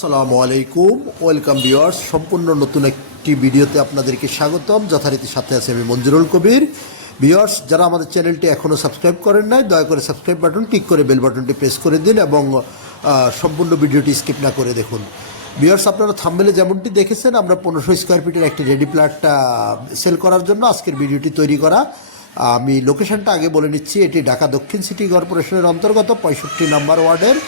আসসালামু আলাইকুম, welcome viewers. সম্পূর্ণ নতুন একটি ভিডিওতে আপনাদেরকে স্বাগতম। যথারীতি সাথে আছে আমি মঞ্জুরুল কবির। ভিউয়ার্স, যারা আমাদের চ্যানেলটি এখনও সাবস্ক্রাইব করেন নাই, দয়া করে সাবস্ক্রাইব বাটন ক্লিক করে বেল বাটনটি প্রেস করে দিন এবং সম্পূর্ণ ভিডিওটি স্কিপ না করে দেখুন। ভিউয়ার্স, আপনারা থাম্বনেলে যেমনটি দেখেছেন, আমরা 1500 স্কোয়ার ফিটের একটি রেডি প্লট সেল করার জন্য আজকের ভিডিওটি তৈরি করা। আমি লোকেশনটা আগে বলে নিচ্ছি। এটি ঢাকা দক্ষিণ সিটি কর্পোরেশনের অন্তর্গত 65 নম্বর ওয়ার্ডের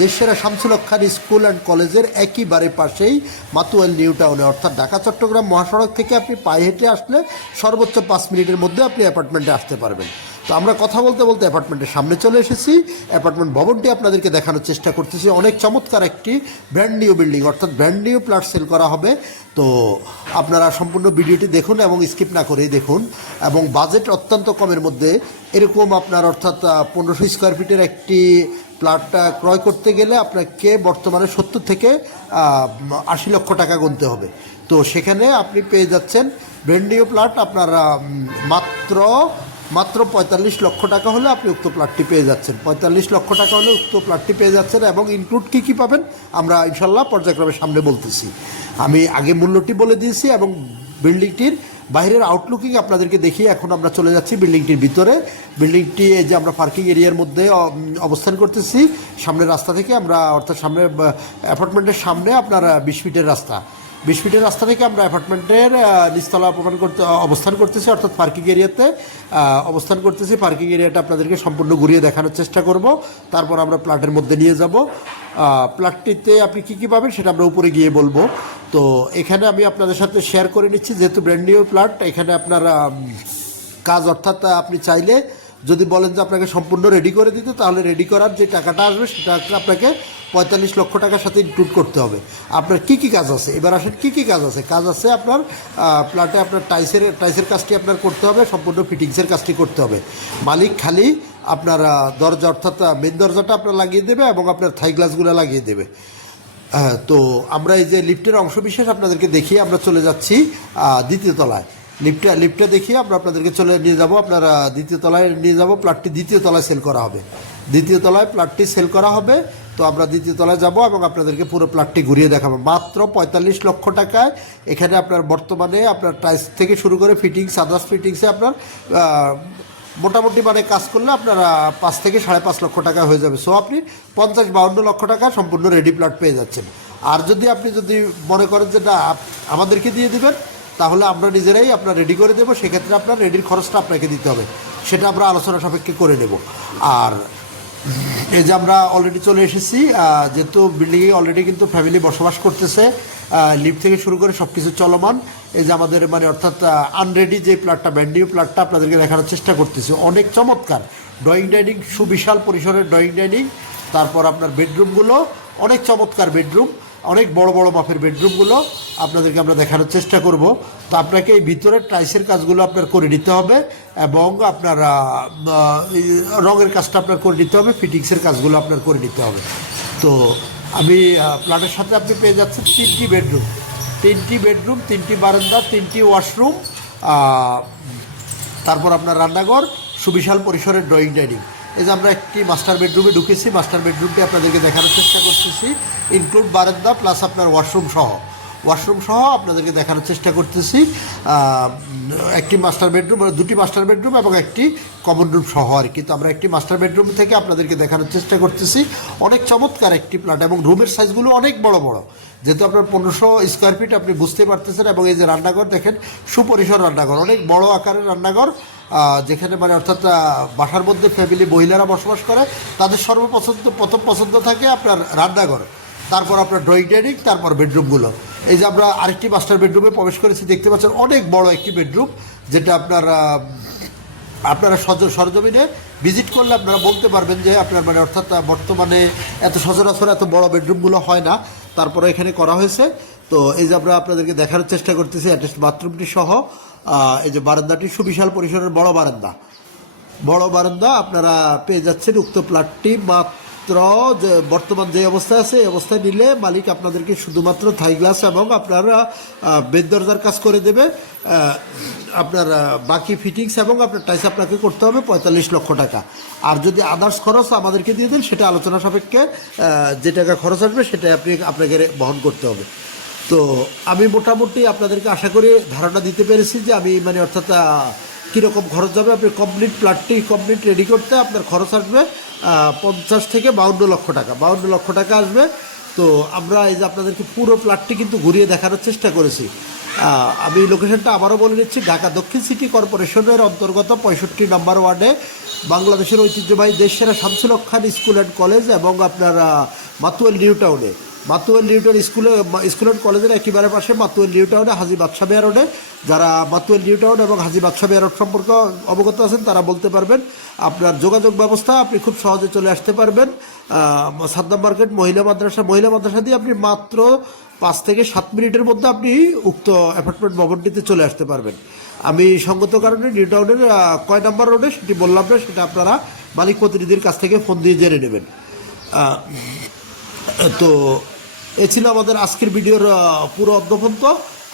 দেশসেরা শামসুল হক খান স্কুল অ্যান্ড কলেজের একেবারে পাশেই মাতুয়াইল নিউ টাউনে, অর্থাৎ ঢাকা চট্টগ্রাম মহাসড়ক থেকে আপনি পায়ে হেঁটে আসলে সর্বোচ্চ 5 মিনিটের মধ্যে আপনি অ্যাপার্টমেন্টে আসতে পারবেন। তো আমরা কথা বলতে বলতে অ্যাপার্টমেন্টের সামনে চলে এসেছি। অ্যাপার্টমেন্ট ভবনটি আপনাদেরকে দেখানোর চেষ্টা করতেছি। অনেক চমৎকার একটি ব্র্যান্ড নিউ বিল্ডিং, অর্থাৎ ব্র্যান্ড নিউ প্লট সেল করা হবে। তো আপনারা সম্পূর্ণ ভিডিওটি দেখুন এবং স্কিপ না করেই দেখুন। এবং বাজেট অত্যন্ত কমের মধ্যে এরকম আপনার, অর্থাৎ 1500 স্কোয়ার ফিটের একটি প্লটটা ক্রয় করতে গেলে আপনাকে বর্তমানে 70 থেকে 80 লক্ষ টাকা গুনতে হবে। তো সেখানে আপনি পেয়ে যাচ্ছেন ব্র্যান্ড নিউ প্লট আপনার মাত্র 45 লক্ষ টাকা হলে আপনি উক্ত প্লটটি পেয়ে যাচ্ছেন। 45 লক্ষ টাকা হলে উক্ত প্লটটি পেয়ে যাচ্ছেন এবং ইনক্লুড কী পাবেন আমরা ইনশাল্লাহ পর্যায়ক্রমে সামনে বলতেছি। আমি আগে মূল্যটি বলে দিয়েছি এবং বিল্ডিংটির বাইরের আউটলুকিং আপনাদেরকে দেখিয়ে এখন আমরা চলে যাচ্ছি বিল্ডিংটির ভিতরে। বিল্ডিংটি এই যে আমরা পার্কিং এরিয়ার মধ্যে অবস্থান করতেছি। সামনের রাস্তা থেকে আমরা, অর্থাৎ সামনে অ্যাপার্টমেন্টের সামনে আপনার 20 ফিটের রাস্তা, 20 ফিটের রাস্তা থেকে আমরা অ্যাপার্টমেন্টের নিচতলা অবস্থান করতেছি, অর্থাৎ পার্কিং এরিয়াতে অবস্থান করতেছি। পার্কিং এরিয়াটা আপনাদেরকে সম্পূর্ণ ঘুরিয়ে দেখানোর চেষ্টা করব। তারপর আমরা প্লটের মধ্যে নিয়ে যাব। প্লটটিতে আপনি কী পাবেন সেটা আমরা উপরে গিয়ে বলবো। তো এখানে আমি আপনাদের সাথে শেয়ার করে নিচ্ছি, যেহেতু ব্র্যান্ড নিউ প্লট, এখানে আপনার কাজ, অর্থাৎ আপনি চাইলে যদি বলেন যে আপনাকে সম্পূর্ণ রেডি করে দিতে, তাহলে রেডি করার যে টাকাটা আসবে সেটা আপনাকে 45 লক্ষ টাকার সাথে ইনক্লুড করতে হবে। আপনার কী কী কাজ আছে, এবার আসেন কী কী কাজ আছে। কাজ আছে আপনার প্লটে আপনার টাইসের কাজটি আপনার করতে হবে, সম্পূর্ণ ফিটিংসের কাজটি করতে হবে। মালিক খালি আপনার দরজা, অর্থাৎ মেন দরজাটা আপনার লাগিয়ে দেবে এবং আপনার থাই গ্লাসগুলো লাগিয়ে দেবে। তো আমরা এই যে লিফটের অংশবিশেষ আপনাদেরকে দেখিয়ে আমরা চলে যাচ্ছি দ্বিতীয় তলায়। লিফটটা দেখিয়ে আমরা আপনাদেরকে নিয়ে যাব, আপনারা দ্বিতীয় তলায় নিয়ে যাব। প্লটটি দ্বিতীয় তলায় সেল করা হবে। দ্বিতীয় তলায় প্লটটি সেল করা হবে। তো আমরা দ্বিতীয় তলায় যাব এবং আপনাদেরকে পুরো প্লটটি ঘুরিয়ে দেখাবো মাত্র 45 লক্ষ টাকায়। এখানে আপনার বর্তমানে আপনার টাইলস থেকে শুরু করে ফিটিংস, আদার্স ফিটিংসে আপনার মোটামুটি মানে কাজ করলে আপনার 5 থেকে 5.5 লক্ষ টাকা হয়ে যাবে। সো আপনি 50-52 লক্ষ টাকা সম্পূর্ণ রেডি প্লট পেয়ে যাচ্ছেন। আর যদি আপনি মনে করেন যে না আমাদেরকে দিয়ে দিবেন, তাহলে আমরা নিজেরাই আপনার রেডি করে দেবো। সেক্ষেত্রে আপনার রেডির খরচটা আপনাকে দিতে হবে, সেটা আমরা আলোচনা সাপেক্ষে করে নেব। আর এই যে আমরা অলরেডি চলে এসেছি, যেহেতু বিল্ডিংয়ে অলরেডি কিন্তু ফ্যামিলি বসবাস করতেছে, লিফট থেকে শুরু করে সব কিছু চলমান। এই যে আমাদের মানে, অর্থাৎ আনরেডি যে প্লটটা, ব্র্যান্ড নিউ প্লটটা আপনাদেরকে দেখানোর চেষ্টা করতেছি। অনেক চমৎকার ড্রয়িং ডাইনিং, সুবিশাল পরিসরের ড্রয়িং ডাইনিং। তারপর আপনার বেডরুমগুলো অনেক চমৎকার বেডরুম, অনেক বড় বড় মাপের বেডরুমগুলো আপনাদেরকে আমরা দেখানোর চেষ্টা করব। তো আপনাকে এই ভিতরের টাইসের কাজগুলো আপনার করে নিতে হবে এবং আপনার রঙের কাজটা আপনার করে নিতে হবে, ফিটিংসের কাজগুলো আপনার করে নিতে হবে। তো আমি প্লটের সাথে আপনি পেয়ে যাচ্ছেন 3টি বেডরুম, 3টি বারান্দা, 3টি ওয়াশরুম, তারপর আপনার রান্নাঘর, সুবিশাল পরিসরের ড্রয়িং ডাইনিং। এই যে আমরা একটি মাস্টার বেডরুমে ঢুকেছি। মাস্টার বেডরুমটি আপনাদেরকে দেখানোর চেষ্টা করতেছি, ইনক্লুড বারান্দা প্লাস আপনার ওয়াশরুম সহ আপনাদেরকে দেখানোর চেষ্টা করতেছি। একটি মাস্টার বেডরুম, মানে 2টি মাস্টার বেডরুম এবং একটি কমন রুম সহ আর কি। তো আমরা একটি মাস্টার বেডরুম থেকে আপনাদেরকে দেখানোর চেষ্টা করতেছি। অনেক চমৎকার একটি প্লট এবং রুমের সাইজগুলো অনেক বড় বড়। যেহেতু আপনার 1500 স্কোয়ার ফিট আপনি বুঝতে পারতেছেন। এবং এই যে রান্নাঘর দেখেন, সুপরিসর রান্নাঘর, অনেক বড় আকারের রান্নাঘর, যেখানে মানে অর্থাৎ বাসার মধ্যে ফ্যামিলি মহিলারা বসবাস করে, তাদের প্রথম পছন্দ থাকে আপনার রান্নাঘর, তারপর আপনার ড্রয়িং ডাইনিং, তারপর বেডরুমগুলো। এই যে আমরা আরেকটি মাস্টার বেডরুমে প্রবেশ করেছি, দেখতে পাচ্ছেন অনেক বড় একটি বেডরুম, যেটা আপনারা সরজমিনে ভিজিট করলে আপনারা বলতে পারবেন যে আপনার মানে, অর্থাৎ বর্তমানে এত সচরাচর এত বড় বেডরুমগুলো হয় না, তারপরে এখানে করা হয়েছে। তো এই যে আমরা আপনাদেরকে দেখানোর চেষ্টা করতেছি অ্যাটাচ বাথরুমটি সহ। এই যে বারান্দাটি সুবিশাল পরিসরের বড় বারান্দা আপনারা পেয়ে যাচ্ছেন। উক্ত প্লটটি মাত্র মাত্র যে বর্তমান যে অবস্থায় আছে এই অবস্থায় নিলে মালিক আপনাদেরকে শুধুমাত্র থাই গ্লাস এবং আপনারা বেদ দরজার কাজ করে দেবে। আপনার বাকি ফিটিংস এবং আপনার টাইস আপনাকে করতে হবে 45 লক্ষ টাকা। আর যদি আদার্স খরচ আমাদেরকে দিয়ে দেন সেটা আলোচনা সাপেক্ষে যে টাকা খরচ আসবে সেটা আপনাকে বহন করতে হবে। তো আমি মোটামুটি আপনাদেরকে আশা করি ধারণা দিতে পেরেছি যে আমি মানে অর্থাৎ কীরকম খরচ যাবে। আপনি কমপ্লিট প্লাটটি কমপ্লিট রেডি করতে আপনার খরচ আসবে 50 থেকে 52 লক্ষ টাকা, 52 লক্ষ টাকা আসবে। তো আমরা এই যে আপনাদেরকে পুরো প্লাটটি কিন্তু ঘুরিয়ে দেখানোর চেষ্টা করেছি। আমি লোকেশনটা আবারও বলে দিচ্ছি, ঢাকা দক্ষিণ সিটি কর্পোরেশনের অন্তর্গত 65 নম্বর ওয়ার্ডে বাংলাদেশের ঐতিহ্যবাহী দেশসেরা শামসুল হক খান স্কুল অ্যান্ড কলেজ এবং আপনার মাতুয়াল নিউ টাউনে, Matuail new town school and কলেজের একেবারে পাশে মাতুয়াল নিউ টাউনে হাজী বাদশাহ মিয়া রোডে। যারা মাতুয়াল নিউ টাউন এবং হাজী বাদশাহ মিয়া রোড সম্পর্কে অবগত আছেন তারা বলতে পারবেন। আপনার যোগাযোগ ব্যবস্থা আপনি খুব সহজে চলে আসতে পারবেন। সাদ্দাম মার্কেট মহিলা মাদ্রাসা দিয়ে আপনি মাত্র 5 থেকে 7 মিনিটের মধ্যে আপনি উক্ত অ্যাপার্টমেন্ট ভবনটিতে চলে আসতে পারবেন। আমি সঙ্গত কারণে নিউ টাউনের কয় নাম্বার রোডে সেটি বললাম না, সেটা আপনারা মালিক প্রতিনিধির কাছ থেকে ফোন দিয়ে জেনে নেবেন। তো এ ছিল আমাদের আজকের ভিডিওর পুরো অধ্যপন্ত।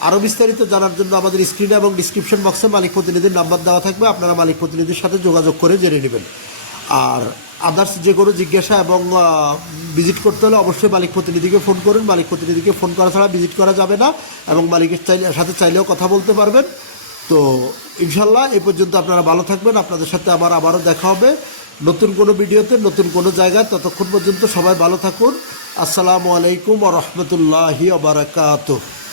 আরও বিস্তারিত জানার জন্য আমাদের স্ক্রিনে এবং ডিসক্রিপশন বক্সে মালিক প্রতিনিধির নাম্বার দেওয়া থাকবে, আপনারা মালিক প্রতিনিধির সাথে যোগাযোগ করে জেনে নেবেন। আর আদার্স যে কোনো জিজ্ঞাসা এবং ভিজিট করতে হলে অবশ্যই মালিক প্রতিনিধিকে ফোন করুন। মালিক প্রতিনিধিকে ফোন করা ছাড়া ভিজিট করা যাবে না এবং মালিকের সাথে চাইলেও কথা বলতে পারবেন। তো ইনশাল্লাহ এই পর্যন্ত আপনারা ভালো থাকবেন। আপনাদের সাথে আবারও দেখা হবে নতুন কোনো ভিডিওতে, নতুন কোনো জায়গায়। ততক্ষণ পর্যন্ত সবাই ভালো থাকুন। আসসালামু আলাইকুম ওয়া রাহমাতুল্লাহি ওয়া বারাকাতুহু।